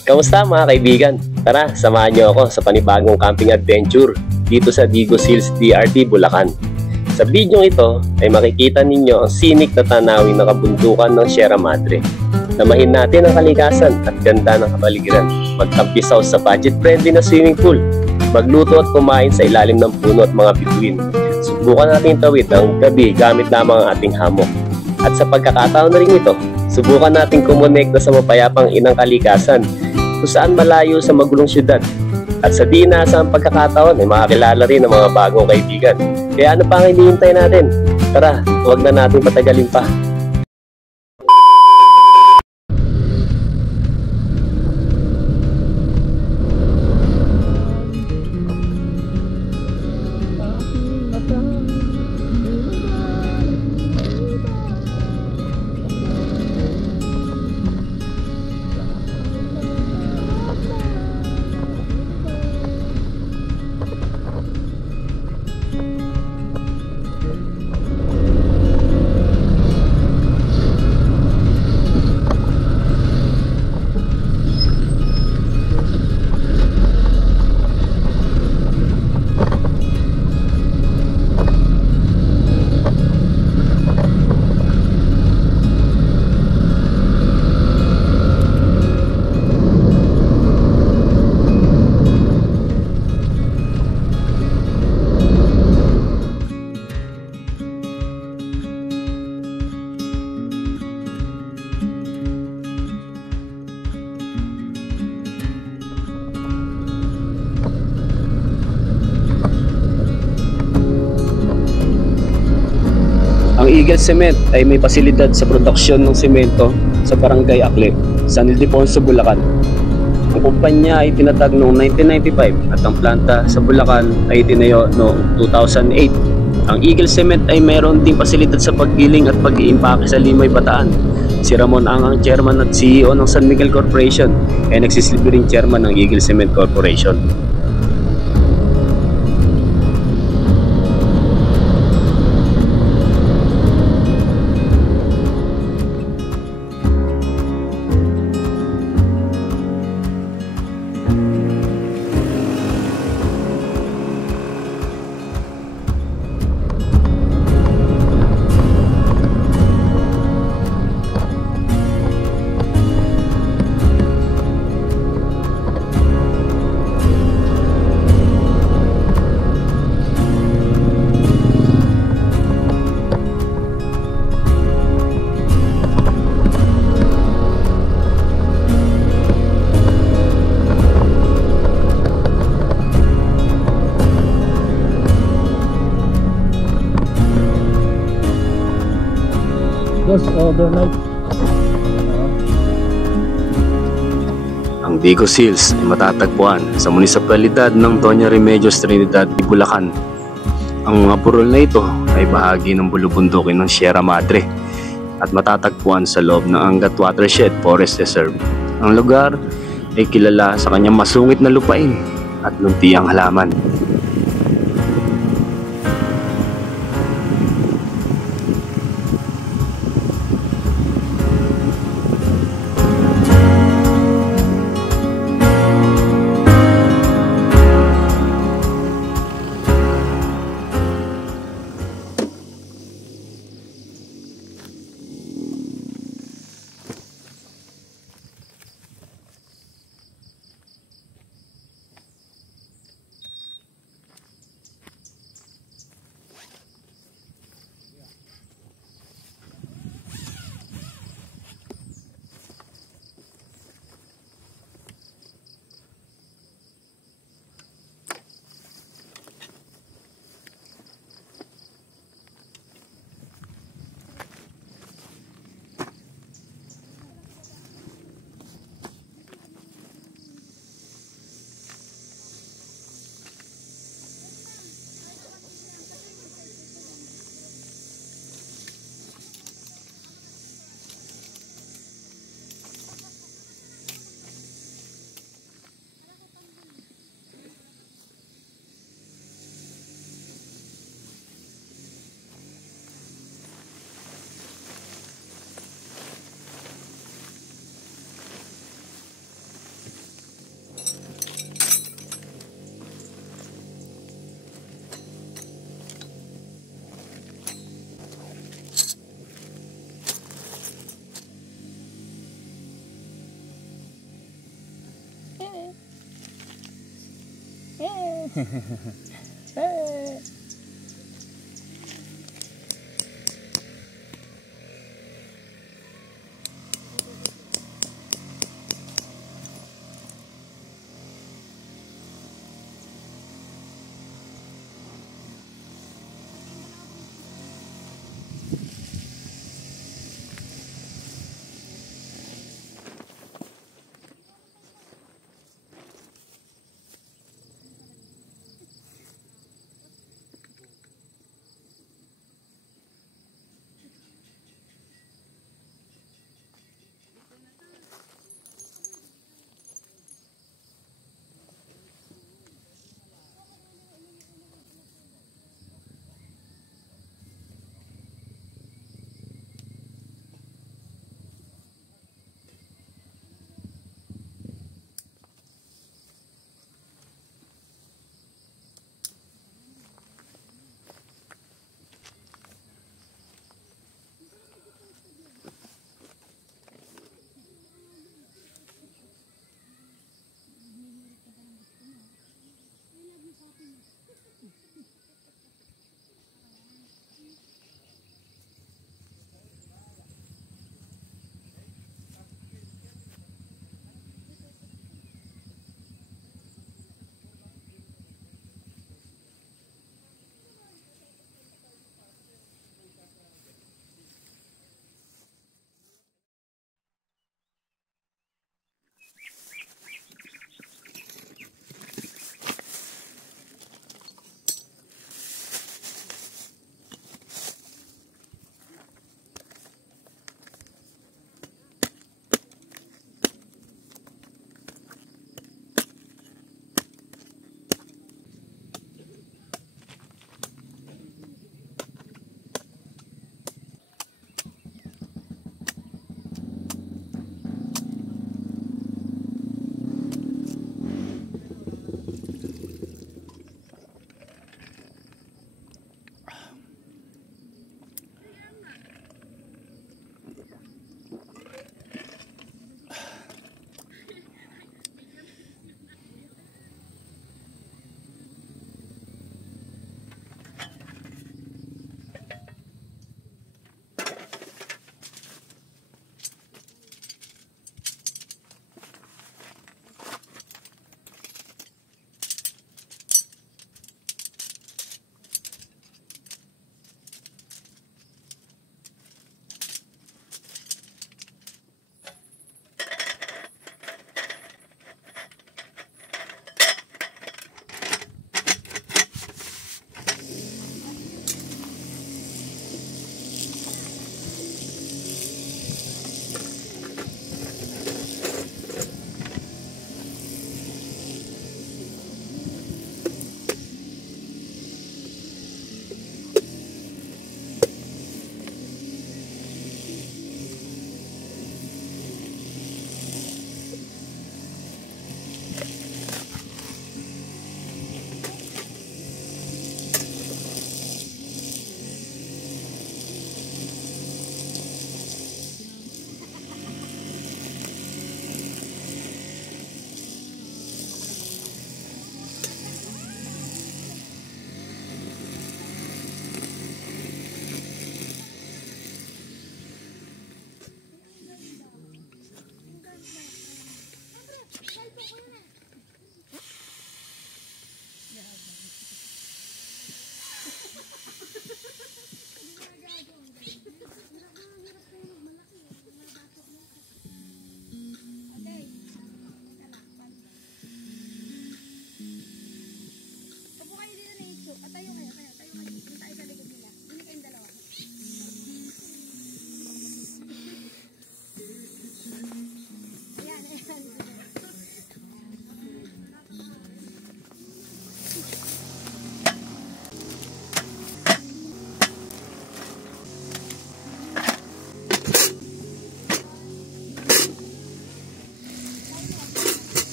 Kamusta mga kaibigan? Tara, samahan niyo ako sa panibagong camping adventure dito sa Digos Hills, DRT, Bulacan. Sa video ito ay makikita ninyo ang scenic na tanawin na kabundukan ng Sierra Madre. Damahin natin ang kalikasan at ganda ng kapaligiran. Magtampisaw sa budget-friendly na swimming pool. Magluto at kumain sa ilalim ng puno at mga bituin. Subukan natin tawid ang gabi gamit lamang ang ating hammock. At sa pagkakataon na rin ito, subukan natin kumonekta sa mapayapang inang kalikasan kung saan malayo sa magulong syudad. At sa di inaasahang pagkakataon ay makakilala rin ng mga bagong kaibigan. Kaya ano pa ang hinihintay natin? Tara, huwag na natin patagalin pa. Ang Eagle Cement ay may pasilidad sa produksyon ng semento sa Barangay Akle, San Ildefonso, Bulacan. Ang kumpanya ay tinatag noong 1995 at ang planta sa Bulacan ay itinayo noong 2008. Ang Eagle Cement ay mayroon ding pasilidad sa paggiling at pag-iimpake sa Limay, Bataan. Si Ramon ang chairman at CEO ng San Miguel Corporation ay nagsisilbi ring chairman ng Eagle Cement Corporation. Overnight. Ang Digos Hills ay matatagpuan sa munisipalidad ng Doña Remedios Trinidad, Bulacan. Ang mga burol na ito ay bahagi ng bulubundukin ng Sierra Madre at matatagpuan sa loob ng Angat Watershed Forest Reserve. Ang lugar ay kilala sa kanyang masungit na lupain at luntiang halaman.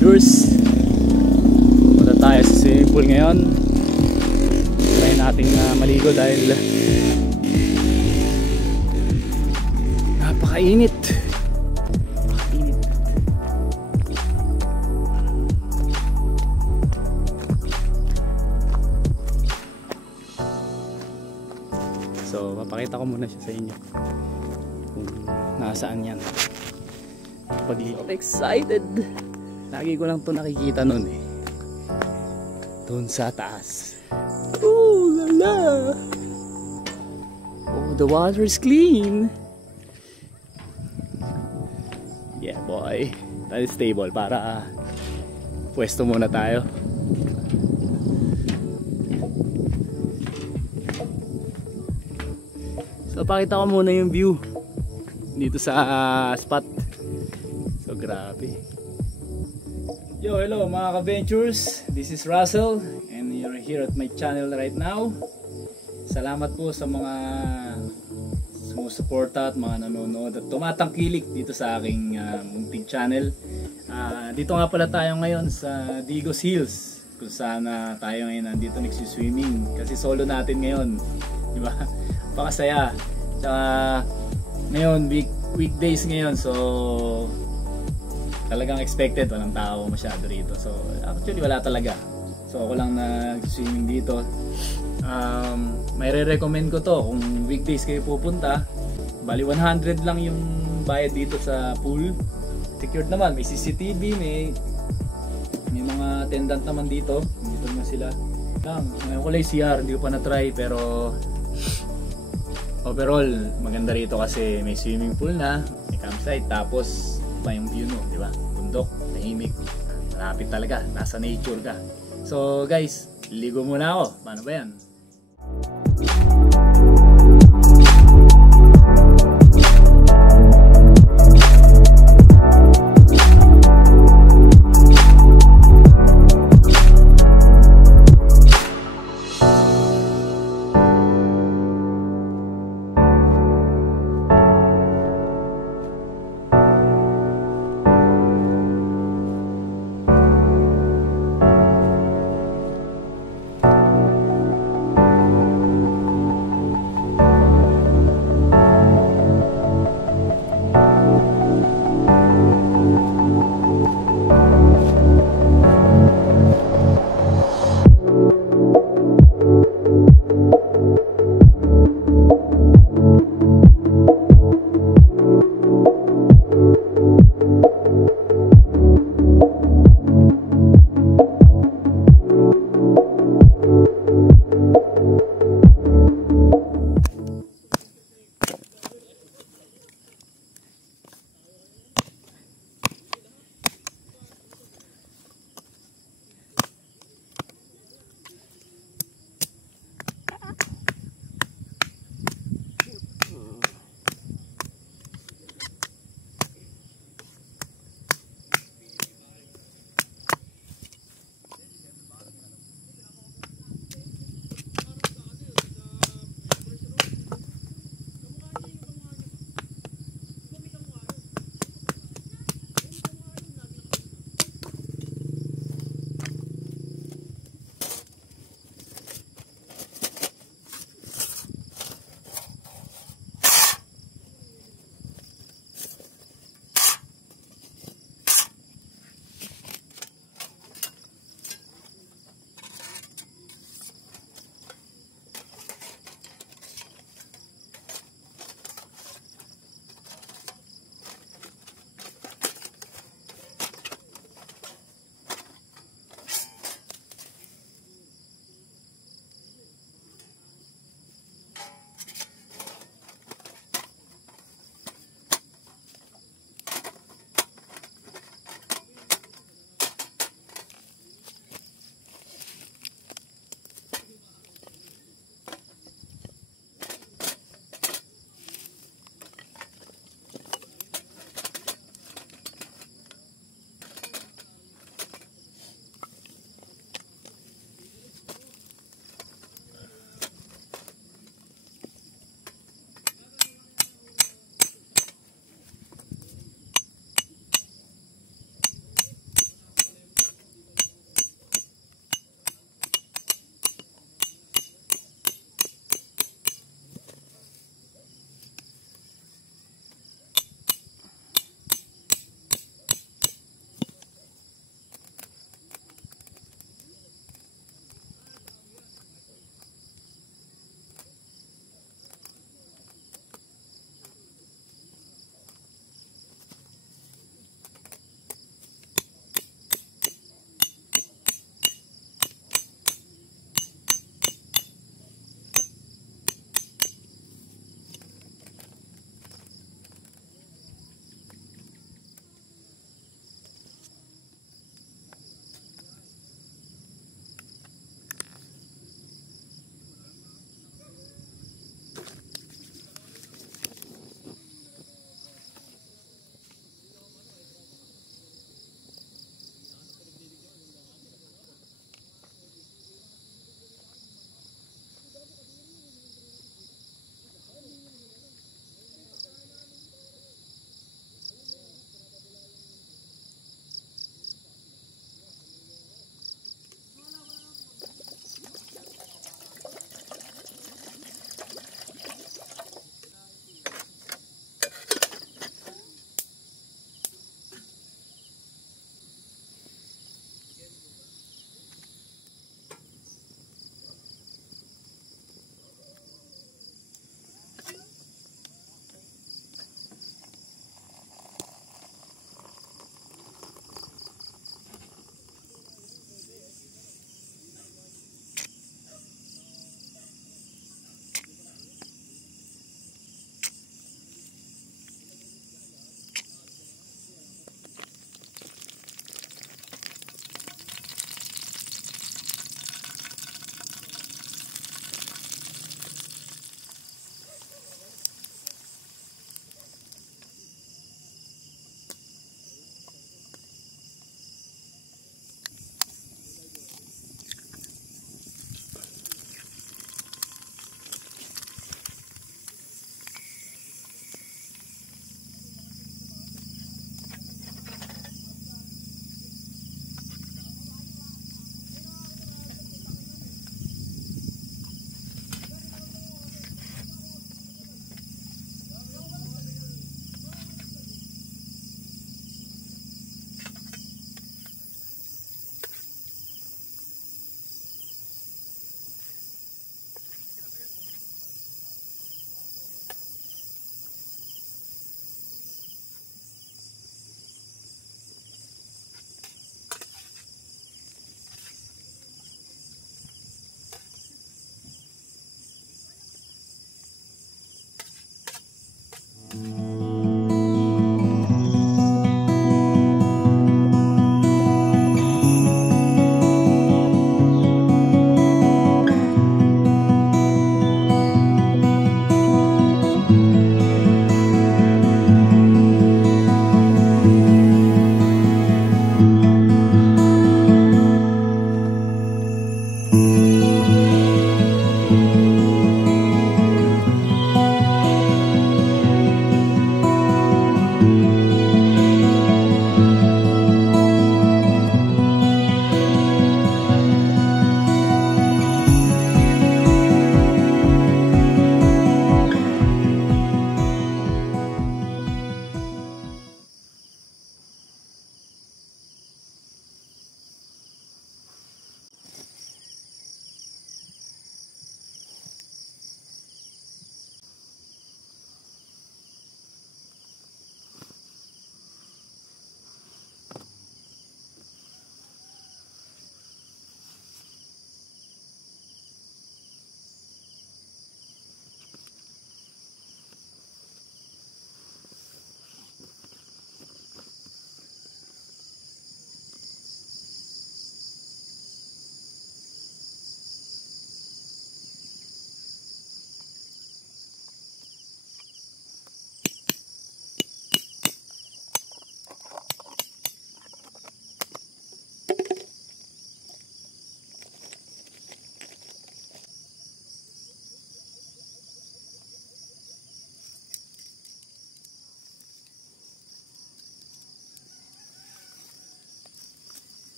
adventures. Punta tayo sa swimming pool ngayon. Try natin maligo dahil napakainit. So papakita ko muna siya sa inyo kung nasaan yan. So excited. Lagi ko lang to nakikita nun eh, doon sa taas. Oh lala. Oh, the water is clean. Yeah boy, that is stable. Para pwesto muna tayo. So pakita ko muna yung view dito sa spot. So grabe. Yo, hello mga ka-ventures. This is Russell and you're here at my channel right now. Salamat po sa mga sumusuporta at mga nanonood at tumatangkilik dito sa aking munting channel. Dito nga pala tayo ngayon sa Digos Hills, kung saan tayo ngayon nandito nagsiswimming kasi solo natin ngayon, di ba? Pakasaya. Tsaka ngayon weekdays ngayon, so talagang expected, walang tao masyado rito. So actually wala talaga. So ako lang nag-swimming dito. May re-recommend ko to kung weekdays kayo pupunta. Bali 100 lang yung bayad dito sa pool. Secured naman, may CCTV, may mga attendant naman dito. Dito naman sila. Ngayon ko lang CR, hindi ko pa na-try, pero overall maganda rito kasi may swimming pool na, may campsite, tapos pa yung view mo, di ba? Bundok, tahimik, malapit talaga, nasa nature ka. So guys, ligo muna ako. Paano ba yan?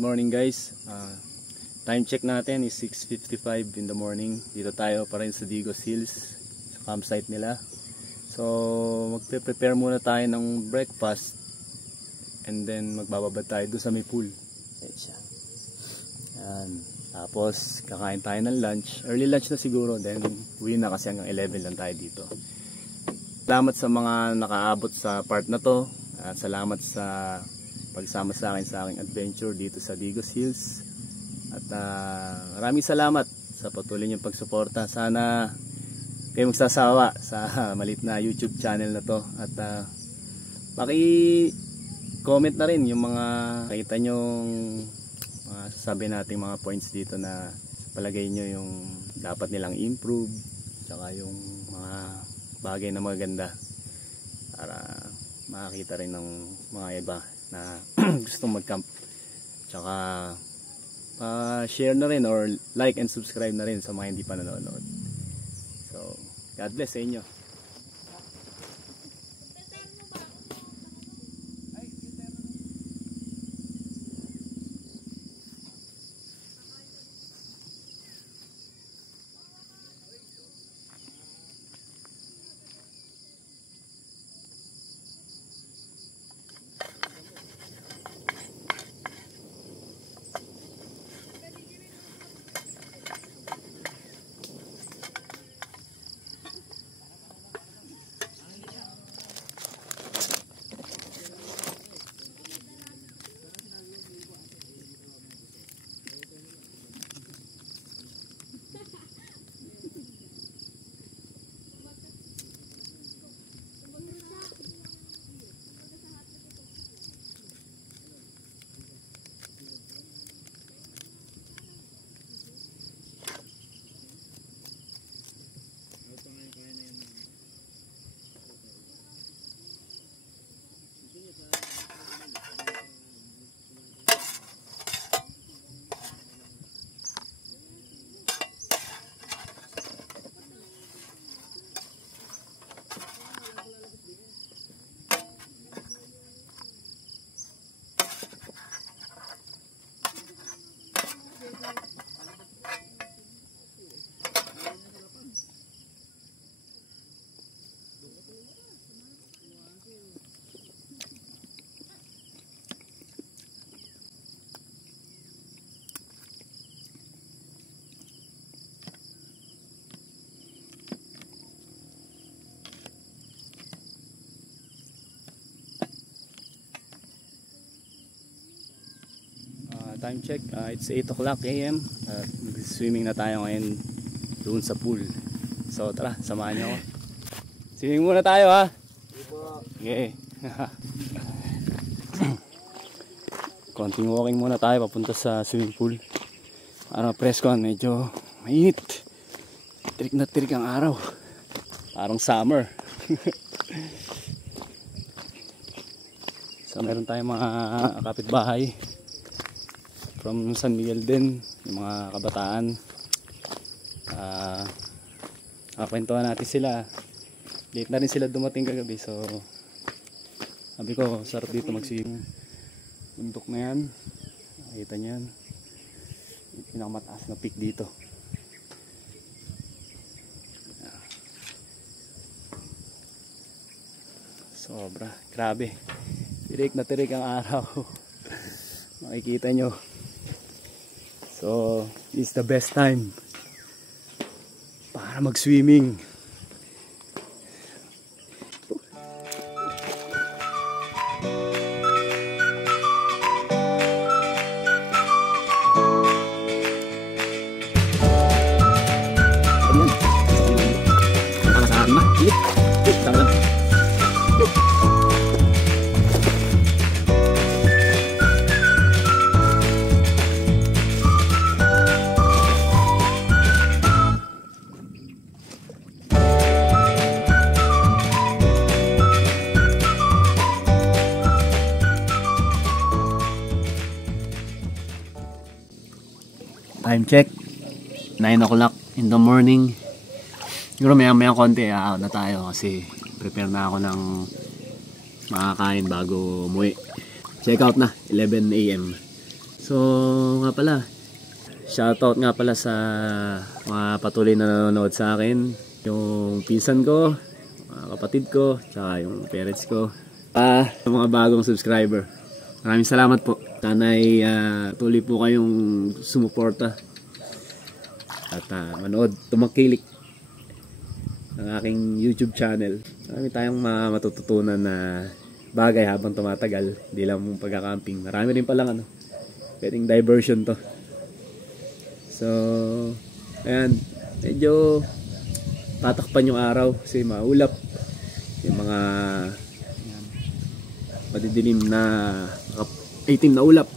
good morning guys. Time check natin is 6:55 in the morning. Dito tayo pa rin sa Digos Hills, sa campsite nila. So magpe-prepare muna tayo ng breakfast and then magbababad tayo doon sa may pool. Ayan siya. Yan. Tapos kakain tayo ng lunch. Early lunch na siguro, then uwi na kasi hanggang 11 lang tayo dito. Salamat sa mga nakaabot sa part na to. At salamat sa pagsama sa aking adventure dito sa Digos Hills. At maraming salamat sa patuloy niyong pagsuporta. Sana kayo magsasawa sa maliit na YouTube channel na to. At paki-comment na rin yung mga nakita nyong sabi nating mga points dito na palagay nyo yung dapat nilang improve. Tsaka yung mga bagay na maganda para makakita rin ng mga iba na gustong mag-camp. Tsaka share na rin or like and subscribe na rin sa mga hindi pa nanonood. So, God bless sa inyo. Time check, it's 8 o'clock AM at swimming na tayo ngayon doon sa pool. So tara, samahan nyo ako. Swimming muna tayo ha. Okay. Konting walking muna tayo papunta sa swimming pool. Ano, presko, medyo mainit. Tirik na tirik ang araw. Parang summer. So meron tayong mga kapitbahay from San Miguel din, yung mga kabataan. Kwentuhan natin sila. Late na rin sila dumating kagabi, so sabi ko sarap dito mag-swimming. Bundok na yan, nakita nyo yan, yung pinakamataas na peak dito. Sobra, grabe, tirik na tirik ang araw. Makikita nyo. So, this is the best time para mag-swimming. Time check, 9 o'clock in the morning. Siguro maya konti, out na tayo kasi prepare na ako ng makakain bago umuwi. Check out na, 11 AM. So nga pala, shoutout nga pala sa mga patuloy na nanonood sa akin, yung pinsan ko, mga kapatid ko, tsaka yung parents ko, sa mga bagong subscriber. Maraming salamat po. Sana ay tuloy po kayong sumuporta at manood, tumakilik ng aking YouTube channel. Marami tayong matututunan na bagay habang tumatagal, hindi lang mong pagka-camping. Marami rin palang pwedeng diversion to. So, ayan, medyo tatakpan yung araw kasi maulap. Yung mga madidilim na itim na ulap.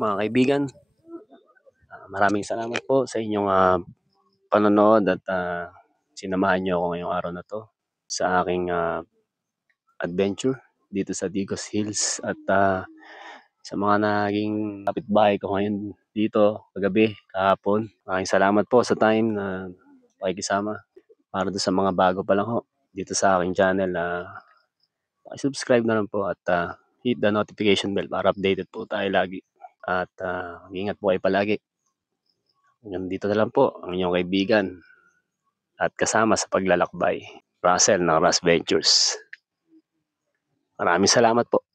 Mga kaibigan, maraming salamat po sa inyong panonood at sinamahan niyo ako ngayong araw na to sa aking adventure dito sa Digos Hills at sa mga naging kapitbahay ko ngayon dito kagabi, kahapon. Maraming salamat po sa time na pakikisama. Para doon sa mga bago pa lang ho dito sa aking channel subscribe na lang po at hit the notification bell para updated po tayo lagi. At ingat po kayo palagi. Nandito na lang po ang inyong kaibigan at kasama sa paglalakbay, Russell ng Russ Ventures. Maraming salamat po.